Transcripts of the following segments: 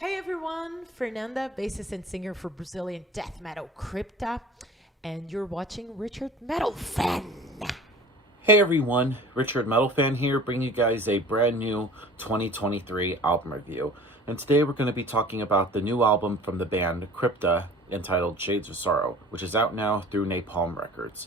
Hey everyone, Fernanda, bassist and singer for Brazilian death metal Crypta, and you're watching Richard Metal Fan. Hey everyone, Richard Metalfan here, bringing you guys a brand new 2023 album review. And today we're going to be talking about the new album from the band Crypta entitled Shades of Sorrow, which is out now through Napalm Records.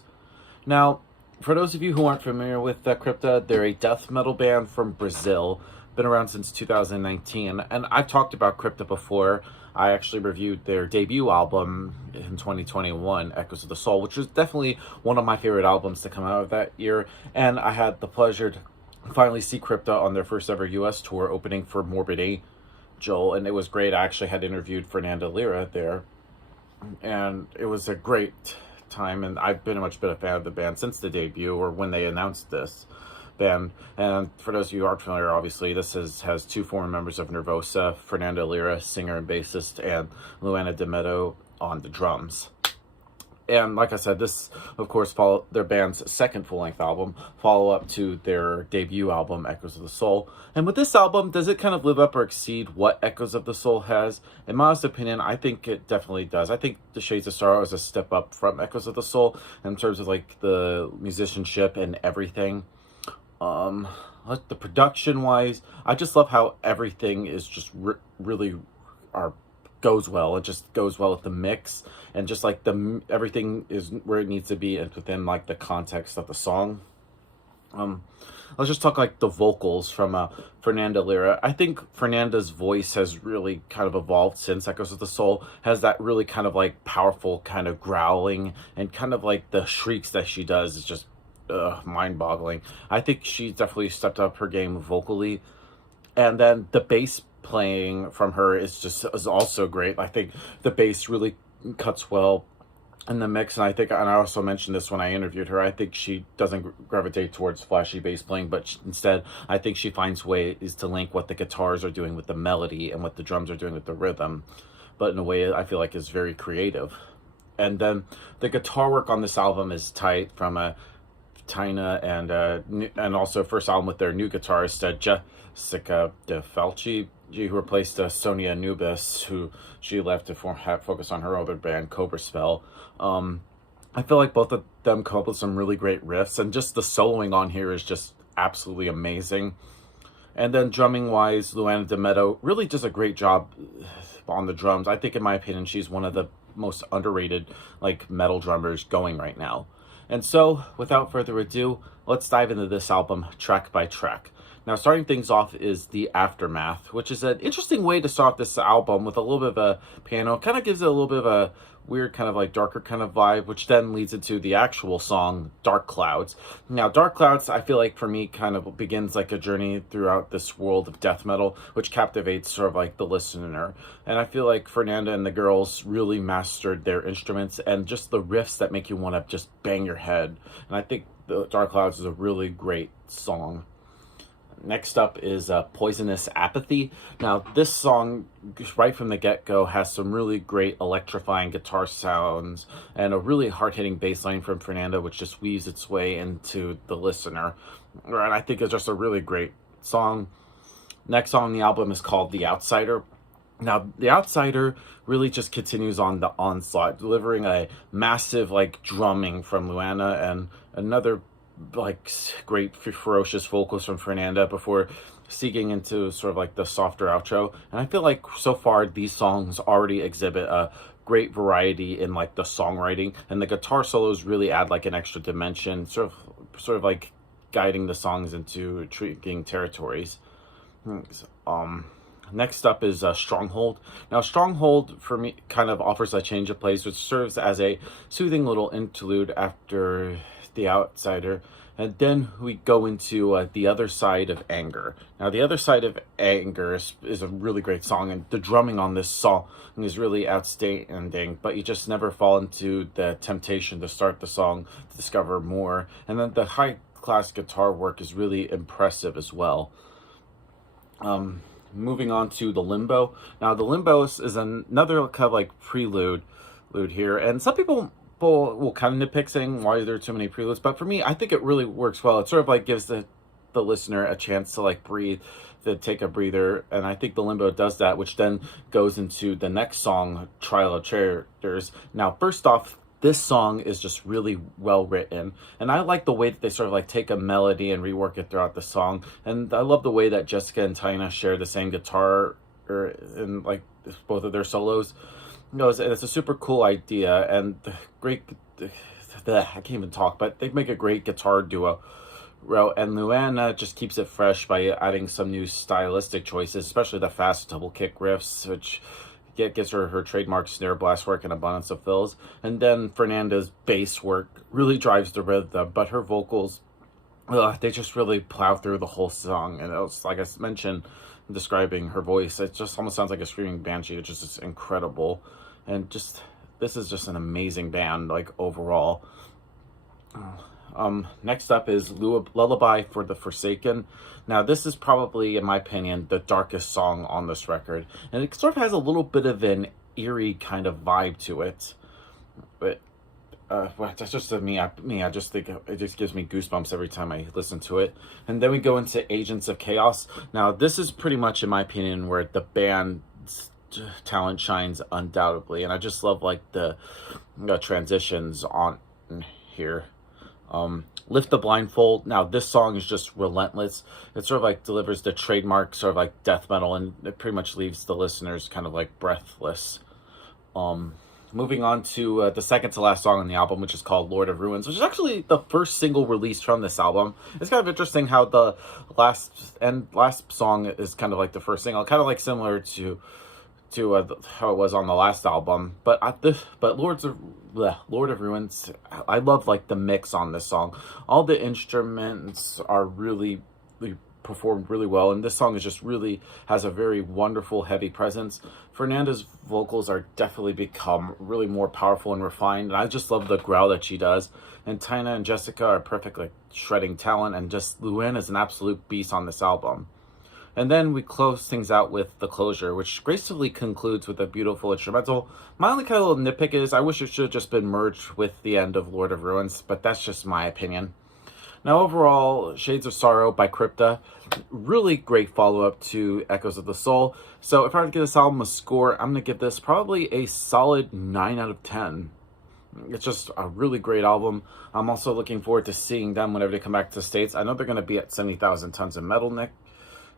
Now, for those of you who aren't familiar with Crypta, they're a death metal band from Brazil, been around since 2019, and I've talked about Crypta before. I actually reviewed their debut album in 2021, Echoes of the Soul, which was definitely one of my favorite albums to come out of that year, and I had the pleasure to finally see Crypta on their first ever US tour, opening for Morbid Angel, and it was great. I actually had interviewed Fernanda Lira there, and it was a great time, and I've been much been a fan of the band since the debut, or when they announced this band. And for those of you who aren't familiar, obviously this has two former members of Nervosa, Fernanda Lira, singer and bassist, and Luana D'Ameto on the drums. And like I said, this, of course, follow their band's second full-length album, follow-up to their debut album, Echoes of the Soul. And with this album, does it kind of live up or exceed what Echoes of the Soul has? In my honest opinion, I think it definitely does. I think The Shades of Sorrow is a step up from Echoes of the Soul in terms of, like, the musicianship and everything. The production-wise, I just love how everything is just really goes well. It just goes well with the mix, and just like everything is where it needs to be and within like the context of the song. Let's just talk like the vocals from Fernanda Lira. I think Fernanda's voice has really kind of evolved since Echoes of the Soul. Has that really kind of like powerful kind of growling, and kind of like the shrieks that she does is just mind-boggling. I think she definitely stepped up her game vocally, and then the bass playing from her is also great. I think the bass really cuts well in the mix, and I also mentioned this when I interviewed her. I think she doesn't gravitate towards flashy bass playing, but instead I think she finds ways to link what the guitars are doing with the melody and what the drums are doing with the rhythm, but in a way I feel like is very creative. And then the guitar work on this album is tight from Tina, and also first album with their new guitarist Jessica De Falci, who replaced Sonia Anubis, who she left to focus on her other band, Cobra Spell. I feel like both of them come up with some really great riffs, and just the soloing on here is just absolutely amazing. And then drumming-wise, Luana D'Ameto really does a great job on the drums. I think, in my opinion, she's one of the most underrated like metal drummers going right now. And so, without further ado, let's dive into this album track by track. Now, starting things off is The Aftermath, which is an interesting way to start off this album with a little bit of a piano. Kind of gives it a little bit of a weird kind of like darker kind of vibe, which then leads into the actual song, Dark Clouds. Now, Dark Clouds, I feel like for me kind of begins like a journey throughout this world of death metal, which captivates sort of like the listener. And I feel like Fernanda and the girls really mastered their instruments and just the riffs that make you want to just bang your head. And I think the Dark Clouds is a really great song. Next up is Poisonous Apathy. Now, this song, right from the get-go, has some really great electrifying guitar sounds and a really hard-hitting bass line from Fernanda, which just weaves its way into the listener. And I think it's just a really great song. Next song on the album is called The Outsider. Now, The Outsider really just continues on the onslaught, delivering a massive, like, drumming from Luana and another like great ferocious vocals from Fernanda before seeking into sort of like the softer outro. And I feel like so far these songs already exhibit a great variety in like the songwriting, and the guitar solos really add like an extra dimension, sort of like guiding the songs into intriguing territories. Next up is Stronghold. Now, Stronghold, for me, kind of offers a change of pace, which serves as a soothing little interlude after The Outsider. And then we go into The Other Side of Anger. Now, The Other Side of Anger is a really great song, and the drumming on this song is really outstanding, but you just never fall into the temptation to start the song to discover more. And then the high-class guitar work is really impressive as well. Moving on to The Limbo. Now, The Limbo is another kind of like prelude here, and some people will kind of nitpick saying why there are too many preludes, but for me, I think it really works well. It sort of like gives the listener a chance to like breathe to take a breather, and I think the limbo does that, which then goes into the next song, Trial of Characters. Now, first off, this song is just really well written, and I like the way that they sort of like take a melody and rework it throughout the song. And I love the way that Jessica and Tina share the same guitar in like both of their solos. It's a super cool idea, and great. I can't even talk, but they make a great guitar duo. And Luana just keeps it fresh by adding some new stylistic choices, especially the fast double kick riffs, which gives her trademark snare blast work and abundance of fills. And then Fernanda's bass work really drives the rhythm, but her vocals, they just really plow through the whole song. And it's like I mentioned, describing her voice, it just almost sounds like a screaming banshee, which is just incredible. And this is just an amazing band, like overall. Next up is Lullaby for the Forsaken. Now, this is probably, in my opinion, the darkest song on this record. And it sort of has a little bit of an eerie kind of vibe to it. But well, that's just me. I just think it just gives me goosebumps every time I listen to it. And then we go into Agents of Chaos. Now, this is pretty much, in my opinion, where the band's talent shines undoubtedly. And I just love, like, the transitions on here. Lift the Blindfold. Now, this song is just relentless. It sort of like delivers the trademark sort of like death metal, and it pretty much leaves the listeners kind of like breathless. Moving on to the second to last song on the album, which is called Lord of Ruins, which is actually the first single released from this album. It's kind of interesting how the last song is kind of like the first single, kind of like similar to how it was on the last album. But Lord of Ruins, I love like the mix on this song. All the instruments are really performed really well, and this song is just really has a very wonderful heavy presence. Fernanda's vocals are definitely become really more powerful and refined, and I just love the growl that she does. And Tina and Jessica are perfect, like shredding talent, and just Luann is an absolute beast on this album. And then we close things out with The Closure, which gracefully concludes with a beautiful instrumental. My only kind of little nitpick is I wish it should have just been merged with the end of Lord of Ruins, but that's just my opinion. Now, overall, Shades of Sorrow by Crypta, really great follow-up to Echoes of the Soul. So if I were to give this album a score, I'm going to give this probably a solid 9 out of 10. It's just a really great album. I'm also looking forward to seeing them whenever they come back to the States. I know they're going to be at 70,000 Tons of Metal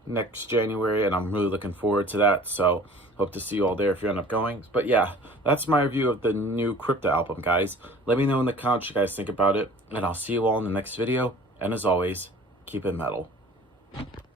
next January, and I'm really looking forward to that. So hope to see you all there if you end up going. But yeah, that's my review of the new Crypta album, guys. Let me know in the comments what you guys think about it, and I'll see you all in the next video. And as always, keep it metal.